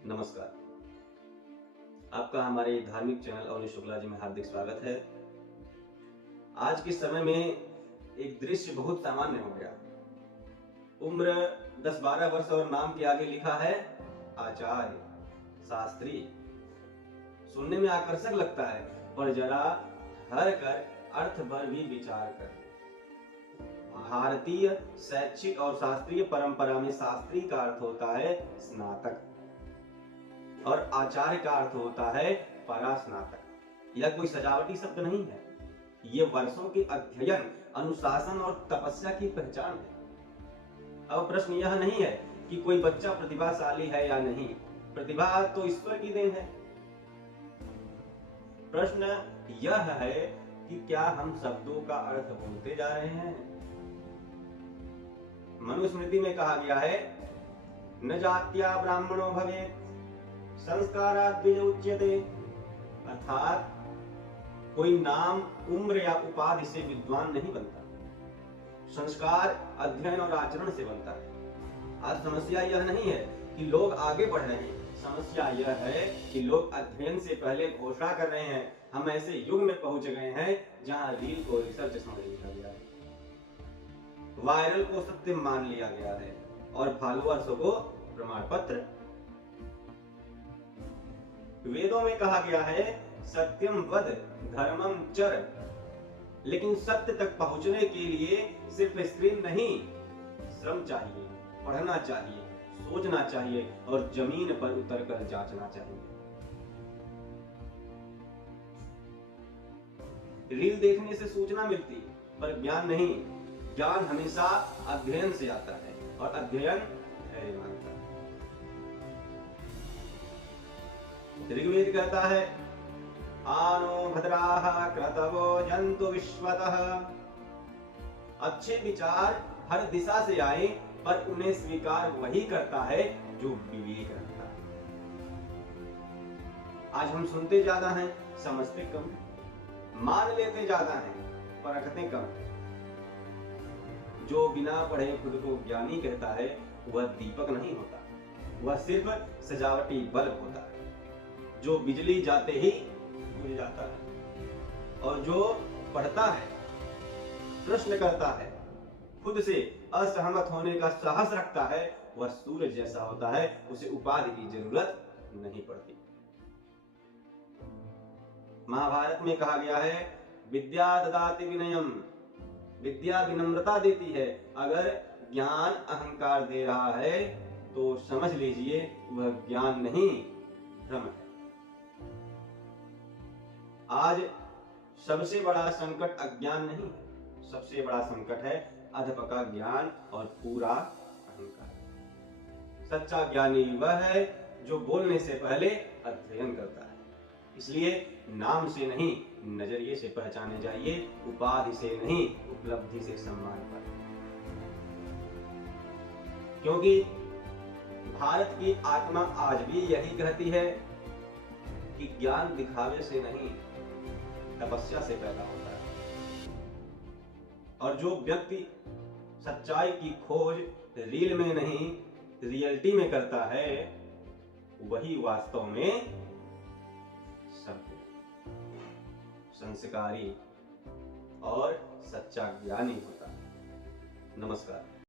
नमस्कार। आपका हमारे धार्मिक चैनल अवनी शुक्ला जी में हार्दिक स्वागत है। आज के समय में एक दृश्य बहुत सामान्य हो गया। उम्र 10-12 वर्ष और नाम के आगे लिखा है आचार्य, शास्त्री। सुनने में आकर्षक लगता है, पर जरा ठहर कर अर्थ पर भी विचार कर। भारतीय शैक्षिक और शास्त्रीय परंपरा में शास्त्री का अर्थ होता है स्नातक और आचार्य का अर्थ होता है परास्नातक। यह कोई सजावटी शब्द नहीं है, ये वर्षों के अध्ययन, अनुशासन और तपस्या की पहचान है। अब प्रश्न यह नहीं है कि कोई बच्चा प्रतिभाशाली है या नहीं, प्रतिभा तो ईश्वर की देन है। प्रश्न यह है कि क्या हम शब्दों का अर्थ भूलते जा रहे हैं। मनुस्मृति में कहा गया है, न जात्या ब्राह्मणो भवेत् संस्कारात् द्विज उच्यते, अर्थात कोई नाम, उम्र या उपाधि से विद्वान नहीं बनता, संस्कार अध्ययन और आचरण से बनता है। आज समस्या यह नहीं है कि लोग आगे बढ़ रहे हैं, समस्या यह है कि लोग अध्ययन से पहले घोषणा कर रहे हैं। हम ऐसे युग में पहुंच गए हैं जहां रील को रिसर्च समझ लिया गया है, वायरल को सत्य मान लिया गया है और फॉलोअर्स को प्रमाण पत्र। वेदों में कहा गया है सत्यम वद धर्मम चर, लेकिन सत्य तक पहुंचने के लिए सिर्फ स्क्रीन नहीं, श्रम चाहिए, पढ़ना चाहिए, सोचना चाहिए और जमीन पर उतरकर जांचना चाहिए। रील देखने से सूचना मिलती पर ज्ञान नहीं। ज्ञान हमेशा अध्ययन से आता है और अध्ययन धैर्य मांगता है। ऋग्वेद कहता है, आनो भद्राः क्रतवो जन्तु विश्वतः। अच्छे विचार हर दिशा से आए, पर उन्हें स्वीकार वही करता है जो विवेक रखता है। आज हम सुनते ज्यादा हैं, समझते कम, मान लेते ज्यादा हैं, परखते कम। जो बिना पढ़े खुद को ज्ञानी कहता है, वह दीपक नहीं होता, वह सिर्फ सजावटी बल्ब होता है जो बिजली जाते ही बुझ जाता है। और जो पढ़ता है, प्रश्न करता है, खुद से असहमत होने का साहस रखता है, वह सूरज जैसा होता है, उसे उपाधि की जरूरत नहीं पड़ती। महाभारत में कहा गया है, विद्या ददाति विनयम, विद्या विनम्रता देती है। अगर ज्ञान अहंकार दे रहा है तो समझ लीजिए वह ज्ञान नहीं, भ्रम है। आज सबसे बड़ा संकट अज्ञान नहीं है, सबसे बड़ा संकट है अधपका ज्ञान और पूरा अहंकार। सच्चा ज्ञानी वह है जो बोलने से पहले अध्ययन करता है। इसलिए नाम से नहीं, नजरिए से पहचाने जाइए, उपाधि से नहीं, उपलब्धि से सम्मान पर। क्योंकि भारत की आत्मा आज भी यही कहती है कि ज्ञान दिखावे से नहीं, तपस्या से पैदा होता है। और जो व्यक्ति सच्चाई की खोज रील में नहीं, रियलिटी में करता है, वही वास्तव में सभ्य, संस्कारी और सच्चा ज्ञानी होता है। नमस्कार।